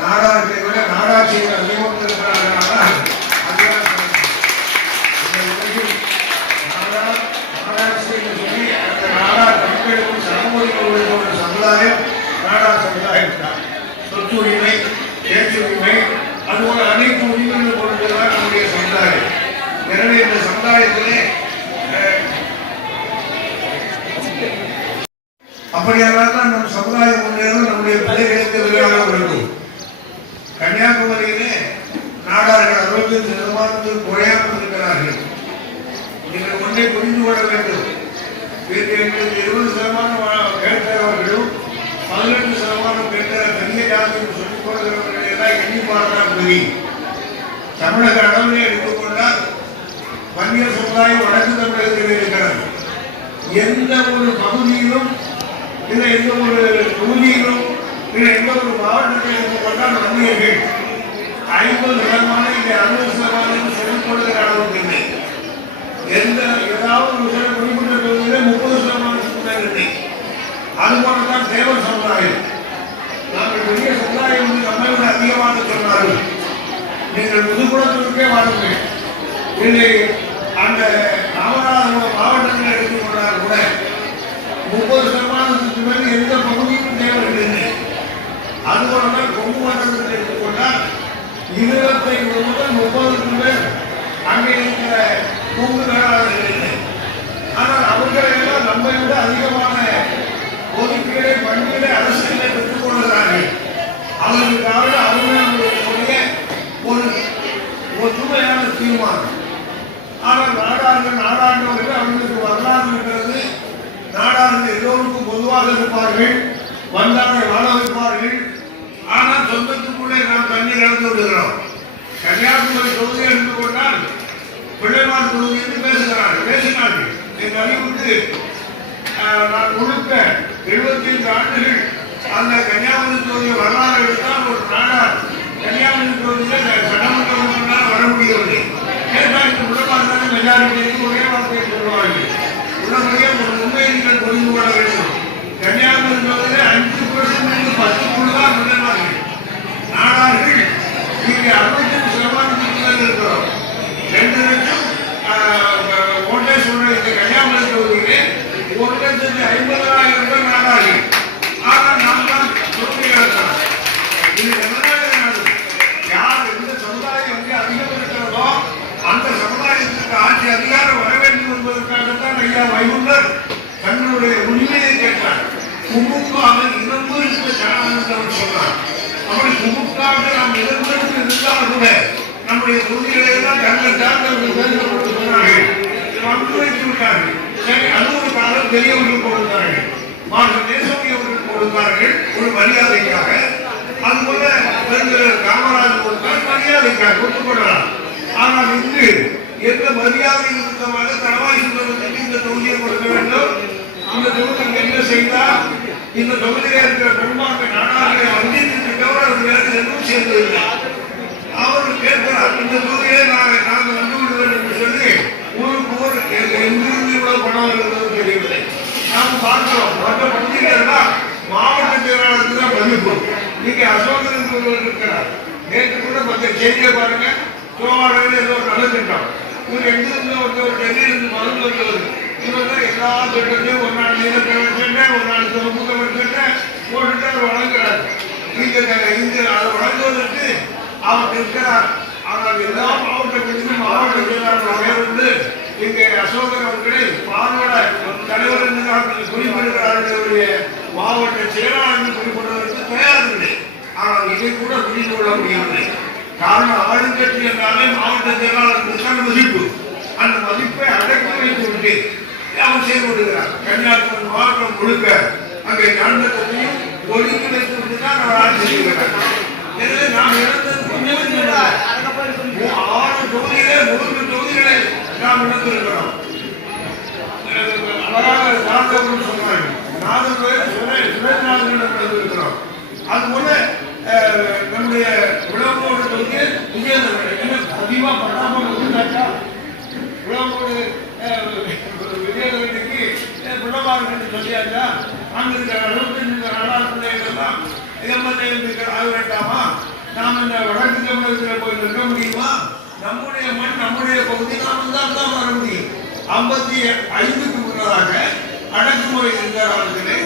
நாடாட்சியை விட நாடாட்சியை அதிகம் இருக்கிறார்கள். சமுதாயம் நாடா சமுதாயம் தான். சொத்து உரிமை, பேச்சு உரிமை, அதுபோல அனைத்து உரிமைகள் கொண்டுதான் நம்முடைய சமுதாயம். எனவே இந்த சமுதாயத்திலே அப்படியானால் தான் நம் சமுதாயம் முன்னேறும், நம்முடைய பிள்ளைகளுக்கு எதிராக இருக்கும். கன்னியாகுமரியிலே நாடார்கள் 65% குறையாமல் இருக்கிறார்கள். நீங்கள் ஒன்றை புரிந்து கொள்ள வேண்டும். எங்களுக்கு 20% கேட்கிறவர்களும் 18% கேட்கிற தனிய ஜாதியில் சொல்லிக் கொள்கிறவர்களை எல்லாம் எண்ணி பார்த்தால் புரியும். தமிழக அளவிலே எடுத்துக்கொண்டால் வன்னிய சமுதாயம் வடக்கு தமிழகத்தில் இருக்கிறது. எந்த ஒரு பகுதியிலும் இல்லை, எந்த ஒரு தொகுதியிலும் இல்லை, எந்த ஒரு மாவட்டத்தில் எடுத்துக்கொண்டால் வன்னியர்கள் 50% இல்லை 60% சொல்லிக் கொள்கிற அளவுக்கு இல்லை. ஏதாவது ஒரு சில குறிப்பிட்ட தொகுதியிலே 30% இல்லை. அதுபோலதான் தேவர் சமுதாயம். நாங்கள் பெரிய சமுதாயம் வந்து நம்மை விட அதிகமாக சொன்னார்கள். நீங்கள் முதுகுளத்திற்கே வாருங்கள், இல்லை அந்த ராமநாதபுரம் மாவட்டத்தில் எடுத்துக்கொண்டால் கூட 30% மேல் எந்த பகுதியும் தேவர்கள் இல்லை. அதுபோலதான் கொங்கு மண்டலத்தில் எடுத்துக்கொண்டால் 25 முதல் 30 பேர் அங்கே இருக்கிற கொங்கு வேளாளர்கள் இல்லை. ஆனால் அவர்களெல்லாம் நம்மை விட அதிகமான ஒதுக்கீடை பணிகளை அரசியலை பெற்றுக் கொள்கிறார்கள். அவர்களுக்காக அவர்களுடைய ஒரு ஒற்றுமையான தீர்மானம். ஆனால் நாடாண்டவர்கள் அவர்களுக்கு வரலாறு இருக்கிறது. நாடார்கள் எல்லோருக்கும் பொதுவாக இருப்பார்கள், வந்தாரை வாழ வைப்பார்கள். ஆனால் சொந்தத்துக்குள்ளே நாம் தண்ணீர் இழந்து விடுகிறோம். கன்னியாகுமரி தொகுதியை எடுத்துக்கொண்டால் பிள்ளைமார் தொகுதி என்று பேசினார்கள். எங்கள் அறிவுக்கு நான் முழுக்க 75 ஆண்டுகள் அந்த கன்னியாகுமரி தொகுதியை வரலாறு எடுத்தால் ஒரு நாடார் கன்னியாகுமரி தொகுதியில் சட்டமன்ற வர முடியவில்லை. கேட்டால் இந்த பிள்ளைமார் தானே மெஜாரிட்டி ஒரே வார்த்தையை சொல்லுவார்கள். உடனே ஒரு உண்மையை நீங்கள் புரிந்து கொள்ள வேண்டும். கன்னியாகுமரி தொகுதியில் 5% 10% தான் பிள்ளைமார்கள். நாடார்கள் இங்கே 65% இருக்கிறோம். 2 லட்சம் ஓட்டை சொல்ற இந்த கன்னியாகுமரி தொகுதியிலே 1,50,000 பேர் நாடார்கள். ஆனால் நாம் தான் தொகுதிகள். இது ஜனநாயக நாடு. யார் எந்த சமுதாயம் எங்கே அதிகம் இருக்கிறதோ அந்த சமுதாயத்திற்கு ஆட்சி அதிகாரம் வர வேண்டும் என்பதற்காகத்தான் ஐயா வைகுண்டர் தன்னுடைய உரிமையை கேட்டார். குமுக்காக இனம்பெருக்கு ஜனநாயகம் சொன்னார். அப்படி குமுக்காக நாம் இனம்பெருக்கு இருந்தால் கூட நம்முடைய தொகுதிகளை எல்லாம் தங்கள் சார்ந்தவர்கள் தேர்ந்தெடுத்து சொன்னார்கள், வந்து வைத்து விட்டார்கள். சரி, அது ஒரு காலம் பெரியவர்கள் கொடுத்தார்கள், தேசமுடையவர்கள் கொடுத்தார்கள் ஒரு மரியாதைக்காக. அதுபோல காமராஜர் கொடுத்தால் மரியாதைக்காக ஒத்துக்கொள்ளலாம். ஆனால் இங்கு எந்த மரியாதை நிமித்தமாக தளவாய் சுந்தரத்துக்கு இந்த தொகுதியை கொடுக்க வேண்டும். இந்த தொகுதிக்கு என்ன செய்தால் இந்த தொகுதியில் இருக்கிற பெரும்பான்மை நாடார்களை வந்தியத்திற்கு தவிர அது வேறு எதுவும் சேர்ந்ததில்லை. அவர்கள் கேட்கிறார், இந்த தொகுதியை நாங்கள் வந்து விடுவோம் என்று சொல்லி ஊருக்கு ஊர் எங்கிருந்து இவ்வளவு பணம் வருகிறது தெரியவில்லை. நாம் பார்க்கிறோம் மற்ற பகுதிகளெல்லாம் மாவட்ட செயலாளருக்கு தான் மதிப்பு. இங்கே அசோகன் என்பவர் இருக்கிறார். நேற்று கூட மற்ற செய்தியை பாருங்க, சோழர்கள் ஏதோ நடந்துட்டோம். இவர் எங்கிருந்து ஒரு டெல்லியிலிருந்து மருந்து வருகிறது. இவர் தான் எல்லா திட்டத்தையும் ஒரு நாள் நீலக்கிழமை சென்றேன், ஒரு நாள் சமூகம் சென்றேன் போட்டுட்டு அவர் வழங்குகிறார். இங்கே அதை வழங்குவதற்கு அவர் இருக்கிறார். ஆனால் எல்லா மாவட்டங்களிலும் மாவட்ட செயலாளர் இருந்து இங்கே அசோகன் அவர்களை பார்வையிட தலைவர் என்று குறிப்பிடுகிறார்களுடைய மாவட்ட செயலாளர்கள் குறிப்பிடுவதற்கு தயாரில்லை. ஆனால் இதை கூட புரிந்து கொள்ள முடியவில்லை. காரணம், ஆளுங்கட்சி என்றாலே மாவட்ட செயலாளர்களுக்கான மதிப்பு. அந்த மதிப்பை அடக்கி வைத்து விட்டு அவர் செயல்படுகிறார். கன்னியாகுமரி மாவட்டம் முழுக்க அங்கே ஞானத்தையும் ஒதுக்கி வைத்து விட்டு தான் அவர் ஆட்சி செய்கிறார். எனவே நாம் இழந்தது 6 தொகுதிகளே 3 தொகுதிகளை நாம் இழந்திருக்கிறோம். அழகாக சார்ந்தவர்கள் சொன்னார்கள், 4 பேர் சுரேஷ்நாதனிடம் இழந்திருக்கிறோம். அதுபோல நம்முடைய விளம்போடு தொகுதியை விஜயதரன் அதிகமாக பண்ணாமல் இருந்தாச்சா, விளம்போடு விஜயதரனுக்கு விளவார்கள் சொல்லியாச்சா, அங்கே இருக்கிற 65 நாடார் பிள்ளைகள் எல்லாம் எம்எல்ஏ ஆக வேண்டாமா? நாம் இந்த வடக்கு தமிழகத்தில் போய் நிற்க முடியுமா? நம்முடைய மண் நம்முடைய பகுதி நாம் தான் வர முடியும். 55க்கு முன்னதாக அடக்குமுறை இருந்த காலத்திலே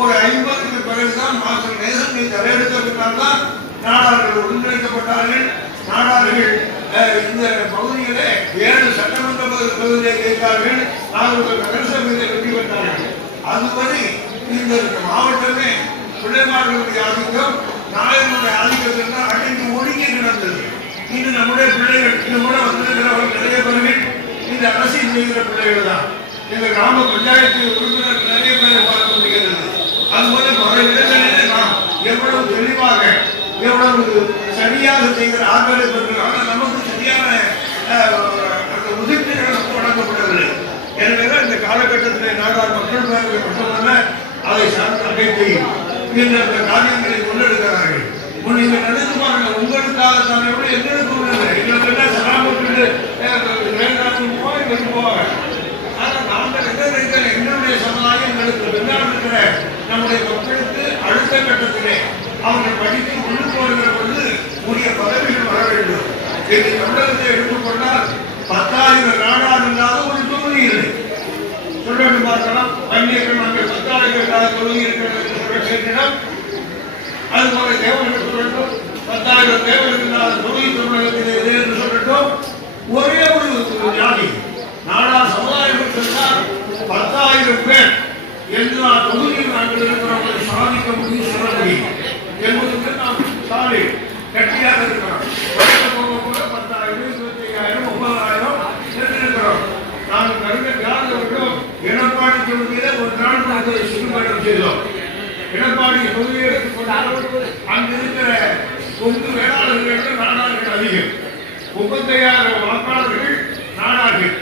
ஒரு 50க்கு பிறகுதான் மாஸ்டர் நேசன் தலையெடுக்கப்பட்டால்தான் நாடார்கள் ஒருங்கிணைக்கப்பட்டார்கள். நாடார்கள் இந்த பகுதியிலே 7 சட்டமன்ற பகுதியை கேட்டார்கள். அவர்கள் நகரசபையை வெற்றி பெற்றார்கள். அதுவரை இந்த மாவட்டமே பிள்ளைமார்களுடைய ஆதிக்கம், நாயனுடைய ஆதிக்கத்தில் தான் அடங்கி ஒடுங்கி கிடந்தது. இது நம்முடைய பிள்ளைகள், இது கூட வந்திருக்கிறவர்கள் நிறைய பேர்கள் இந்த அரசியல் செய்கிற பிள்ளைகள் தான். இந்த கிராம பஞ்சாயத்து உறுப்பினர் நிறைய பேரை பார்க்க முடிகிறது. அதுபோல பல இடங்களிலே நாம் எவ்வளவு தெளிவாக எவ்வளவு சரியாக செய்கிற ஆற்றலை பெறுகிறாங்க. நமக்கு சரியான அந்த உதிர்ச்சிகள் நமக்கு வழங்கப்படவில்லை. எனவே இந்த காலகட்டத்தில் நாடார் மக்கள் பேரவை மட்டுமல்ல, அதை சார்ந்த அனைத்தையும் இந்த காரியங்களை கொண்டெடுக்கிறார்கள். நீங்கள் நினைத்து பாருங்க, உங்களுக்காக தானே கூட எங்களுக்கு இல்லை. எங்களுக்கு சராமத்துக்கு போவாங்க. ஆனால் நாங்கள் என்ன நினைக்கிறேன், என்னுடைய சமுதாயம் எங்களுக்கு பின்னால் இருக்கிற நம்முடைய மக்களுக்கு அடுத்த கட்டத்திலே அவர்கள் படித்து முன்னுக்கு வருகிற பொழுது உரிய பதவிகள் வர வேண்டும். என்று தமிழகத்தை எடுத்துக்கொண்டால் 10,000 நாடார் இல்லாத ஒரு தொகுதி இல்லை. சொல்ல வேண்டும் பார்க்கலாம். வன்னியர்கள் நாங்கள் 10,000 தொகுதி இருக்கிறது என்று சொல்ல சேர்ந்திடம். அதுபோல தேவர்கள் சொல்லட்டும், 10,000 தேவர்கள் இல்லாத தொகுதி தமிழகத்தில் எது என்று சொல்லட்டும். ஒரே ஒரு ஜாதி நாடார் சமுதாயம் சொன்னால் 10,000 பேர் எல்லா தொகுதியில் நாங்கள் இருக்கிறவங்களை சாதிக்க முடியும், சொல்ல முடியும் என்பதற்கு நாம் சாலை கட்டியாக இருக்கிறோம். கூட 10,000, 25,000, 30,000 இருக்கிறோம். நாங்கள் கருங்க யாரும் எடப்பாடி தொகுதியில ஒரு நாள் சுற்றுப்பயணம் செய்தோம். எடப்பாடி தொகுதியை எடுத்துக்கொண்டால் அங்கிருக்கிற கொங்கு வேளாளர்கள் நாடார்கள் அதிகம். 35,000 வாக்காளர்கள் நாடார்கள்,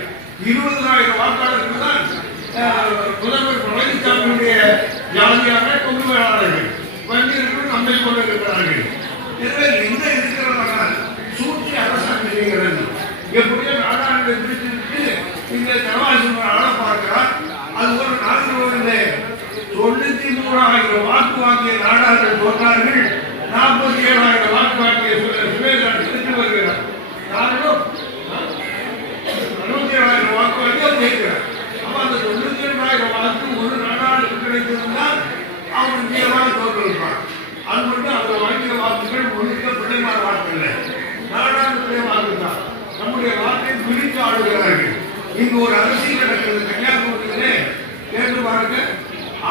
20,000 வாக்காளர்கள் தான் முதல்வர் பழனிசாமியுடைய ஜாதியான கொங்கு வேளாளர்கள். வங்கியர்கள் நம்மை கொண்டு இருக்கிறார்கள். எனவே எங்க இருக்கிறவர்கள் சூழ்ச்சி அரசாங்கம் செய்கிறது. எப்படியோ நாடாளுமன்ற பிரித்திருக்கு இந்த தனவாசி ஆள பார்க்கிறார். அதுபோல நாடுகளிலே 93,000 வாக்கு வாங்கிய நாடார்கள் தோற்றார்கள். 47,000 வாக்கு வாங்கிய சுவேதார் திருச்சி வருகிறார். காரணம் 67,000 வாக்கு வாங்கி அவர் ஜெயிக்கிறார். அப்ப அந்த 92,000 வாக்கு ஒரு நாடாளுக்கு கிடைத்திருந்தால் அவர் நிச்சயமாக தோற்றிருப்பார். அது மட்டும் அவர் வாங்கிய வாக்குகள் முழுக்க பிள்ளைமார் வாக்கு இல்லை, நாடாளுடைய வாக்கு தான். நம்முடைய வாக்கை பிரித்து ஆடுகிறார்கள். இங்கு ஒரு அரசியல் நடக்கிறது. கன்னியாகுமரியிலே கேட்டு பாருங்க,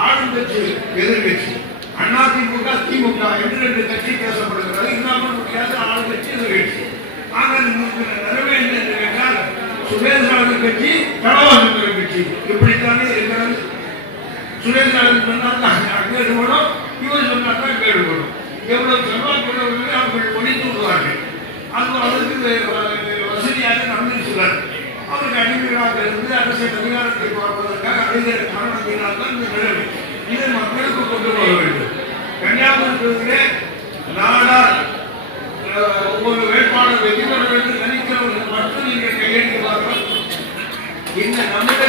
ஆளுங்கட்சி எதிர்கட்சி அதிமுக திமுக என்று 2 கட்சி பேசப்படுகிறது. இல்லாமல் முடியாது ஆளுங்கட்சி எதிர்கட்சி. ஆனால் நிலைமை என்ன என்று கேட்டால் சுரேந்திரன் கட்சி தனவாசன் கட்சி இப்படித்தானே இருக்கிறது. சுரேந்திரன் சொன்னால் அங்கே போடும், இவர் சொன்னால் தான் கேள்விப்படும். எவ்வளவு செல்வாக்குள்ளவர்களே அவர்கள் ஒழித்து விடுவார்கள். அதற்கு வசதியாக நம்பிச்சுள்ளார். அவருக்கு அடிமையாக இருந்து அரசியல் அதிகாரத்தை பார்ப்பதற்காக அடைகிற காரணத்தினால் தான் இந்த நிலைமை. இதை மக்களுக்கு கொண்டு போக வேண்டும். கன்னியாகுமரி தொகுதியிலே நாடார் ஒரு வேட்பாளர் வெற்றி பெற வேண்டும் நினைக்கிறவர்கள் மட்டும் நீங்கள் கையெழுத்து பார்க்கலாம். இந்த நம்முடைய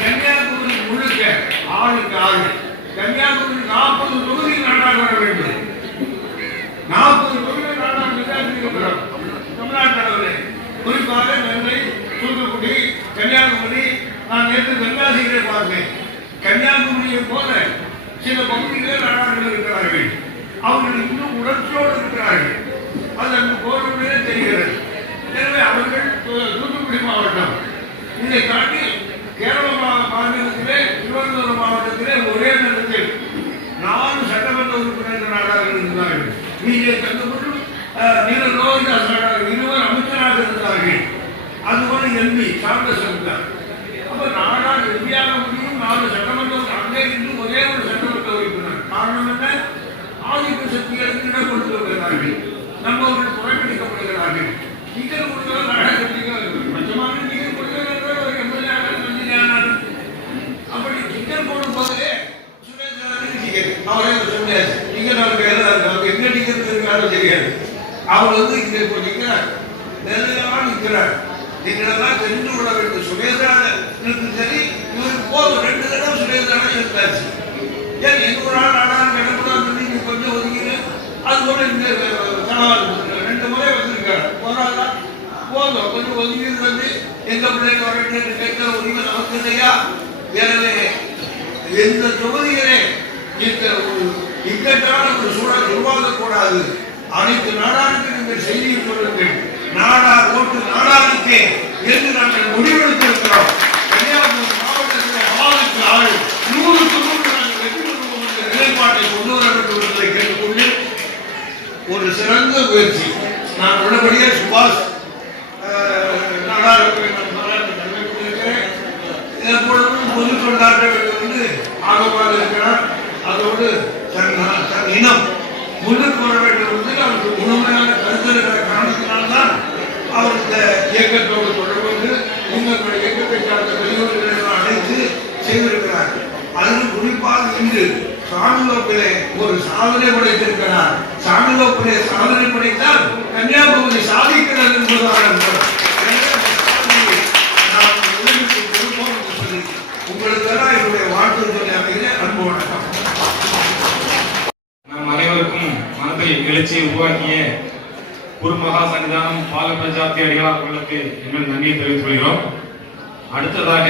கன்னியாகுமரி முழுக்க ஆளுக்கு ஆளு கன்னியாகுமரி 40 தொகுதி நாடாக வர வேண்டும். 40 தொகுதி நாடாக தமிழ்நாட்டு அளவில் குறிப்பாக நெல்லை, தூத்துக்குடி, கன்னியாகுமரி. நான் நேற்று தென்காசியிலே பார்த்தேன். கன்னியாகுமரியை போல சில பகுதிகளில் நாடார்கள் இருக்கிறார்கள். அவர்கள் இன்னும் உணர்ச்சியோடு இருக்கிறார்கள். அது அங்கு போகிறவர்களே தெரிகிறது. எனவே அவர்கள் தூத்துக்குடி மாவட்டம், இதை தாண்டி கேரள மாநிலத்திலே திருவனந்தபுரம் மாவட்டத்திலே ஒரே நேரத்தில் 4 சட்டமன்ற உறுப்பினர்கள் நாடார்கள் இருந்தார்கள். பிஜேபி தங்கப்பட்டு நீரல் லோகதாஸ் நாடார்கள் 20 அமைச்சராக இருந்தார்கள். அதுபோல எம்பி காங்கிரஸ் இருந்தார். அப்ப நாடார் எம்பியாக முடியும் 4 சட்டமன்ற அங்கே இருந்து ஒரே ஒரு சட்டமன்ற உறுப்பினர். காரணம் என்ன? ஆதிக்க சக்திகளுக்கு இடம் கொடுத்து வருகிறார்கள். நம்மவர்கள் புறக்கணிக்கப்படுகிறார்கள். நீங்கள் கொடுத்தால் நாடாக பட்சமாக நீங்கள் கொடுக்கிறார்கள். அப்படி டிக்கெட் போடும் போதே அவரே சொன்னார், டிக்கெட் அவருக்கு எழுதாரு, எங்க டிக்கெட் இருக்காரு தெரியாது. அவர் இங்க இப்போ நிற்கிறார், நிலையெல்லாம் நிற்கிறார். நீங்களெல்லாம் தெரிந்து கொள்ள வேண்டும். சுவேதாருக்கு சரி, இவருக்கு வந்தாச்சு. ஏன் எங்க நாள் நாடாளும் கிடக்கூடாது சொல்லி கொஞ்சம் ஒதுக்கிடு. அது கூட இந்த கனவாளர் 2 முறை வந்திருக்காரு. போறாதா போதும், கொஞ்சம் ஒதுக்கிட்டு வந்து எங்க பிள்ளைங்க வரட்டு கேட்கிற உரிமை நமக்கு இல்லையா? எனவே எந்த தொகுதியிலே இந்த ஒரு இக்கட்டான ஒரு சூழல் உருவாகக்கூடாது. அனைத்து நாடாளுக்கு நீங்கள் செய்தியை சொல்லுங்கள். நாடார் ஓட்டு நாடாளுக்கே என்று நாங்கள் முடிவெடுத்திருக்கிறோம். கன்னியாகுமரி மாவட்டத்தில் 6க்கு 6 100க்கு 100 நாங்கள் வெற்றி பெறுவோம் என்ற நிலைப்பாட்டை கொண்டு வர வேண்டும் என்பதை கேட்டுக்கொண்டு ஒரு சிறந்த முயற்சி. நான் உள்ளபடியே சுபாஷ் நாடாளுக்கு எப்பொழுதும் பொது தொண்டார்கள் வந்து ஆர்வமாக இருக்கிறார். அதோடு தன் இனம் முன்னுக்கு வர வேண்டும் வந்து அவருக்கு முழுமையான கருத்து இருக்கிற காரணத்தினால்தான் அவர் இந்த இயக்கத்தோடு தொடர்பு கொண்டு உங்களுடைய இயக்கத்தை சார்ந்த பெரியவர்களை அழைத்து செய்திருக்கிறார். அதில் குறிப்பாக இன்று சாமிலோப்பிலே ஒரு சாதனை படைத்திருக்கிறார். சாமிலோப்பிலே சாதனை படைத்தால் கன்னியாகுமரி சாதிக்கிறது என்பதாக உங்களுக்கெல்லாம் என்னுடைய வாழ்த்து சொல்லி அமைகிறேன். அன்பு வணக்கம். நம் அனைவருக்கும் மனதில் எழுச்சியை உருவாக்கிய குருமகா சன்னிதானம் பால பிரஜாப்தி அடிகளார் அவர்களுக்கு எங்கள் நன்றியை தெரிவித்துக் கொள்கிறோம். அடுத்ததாக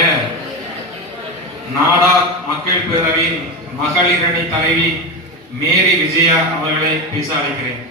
நாடார் மக்கள் பேரவையின் மகளிரணி தலைவி மேரி விஜயா அவர்களை பேச அழைக்கிறேன்.